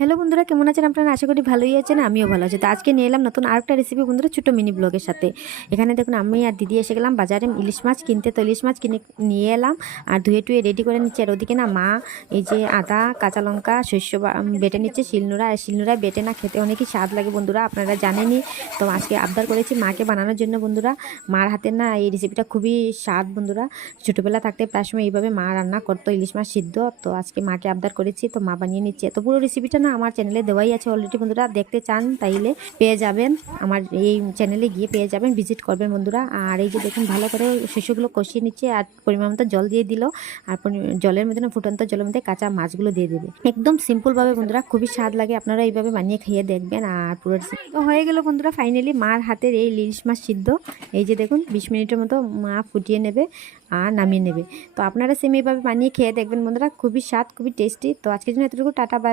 Hello বন্ধুরা, কেমন আছেন আপনারা? আশা করি ভালোই আছেন, আমিও ভালো আছি। তো আজকে নিয়ে এলাম নতুন আরেকটা রেসিপি বন্ধুরা, ছোটো মিনি ব্লগের সাথে। এখানে দেখুন আমি আর দিদি এসে গেলাম বাজারে ইলিশ মাছ কিনতে। তো ইলিশ মাছ কিনে নিয়ে এলাম আর ধুয়ে টুয়ে রেডি করে নিচ্ছে। আর ওদিকে না মা এই যে আদা কাঁচা লঙ্কা শস্য বেটে নিচ্ছে শিলনোড়া। আর শিলনোড়ায় বেটে না খেতে অনেকই স্বাদ লাগে বন্ধুরা, আপনারা জানেনই। তো আজকে আবদার করেছি মাকে বানানোর জন্য বন্ধুরা। মার হাতের না এই রেসিপিটা খুবই স্বাদ বন্ধুরা। ছোটোবেলা থাকতে প্রায় সময় এইভাবে মা রান্না করতো ইলিশ মাছ সিদ্ধ। তো আজকে মাকে আবদার করেছি, তো মা বানিয়ে নিচ্ছে। তো পুরো রেসিপিটা না আমার চ্যানেলে দেওয়াই আছে অলরেডি বন্ধুরা, দেখতে চান তাইলে পেয়ে যাবেন, আমার এই চ্যানেলে গিয়ে পেয়ে যাবেন, ভিজিট করবেন বন্ধুরা। আর এই যে দেখুন ভালো করে শস্যগুলো কষিয়ে নিচ্ছে আর পরিমাণ মতো জল দিয়ে দিল। আর জলের মধ্যে না ফুটন্ত জলের মধ্যে কাঁচা মাছগুলো দিয়ে দেবে, একদম সিম্পলভাবে বন্ধুরা, খুবই স্বাদ লাগে। আপনারা এইভাবে বানিয়ে খেয়ে দেখবেন। আর পুরো রেসিপি তো হয়ে গেল বন্ধুরা, ফাইনালি মার হাতের এই ইলিশ মাছ সিদ্ধ। এই যে দেখুন 20 মিনিটের মতো মা ফুটিয়ে নেবে আর নামিয়ে নেবে। তো আপনারা সেম এইভাবে বানিয়ে খেয়ে দেখবেন বন্ধুরা, খুবই স্বাদ, খুবই টেস্টি। তো আজকের জন্য এতটুকু, টাটা বাই।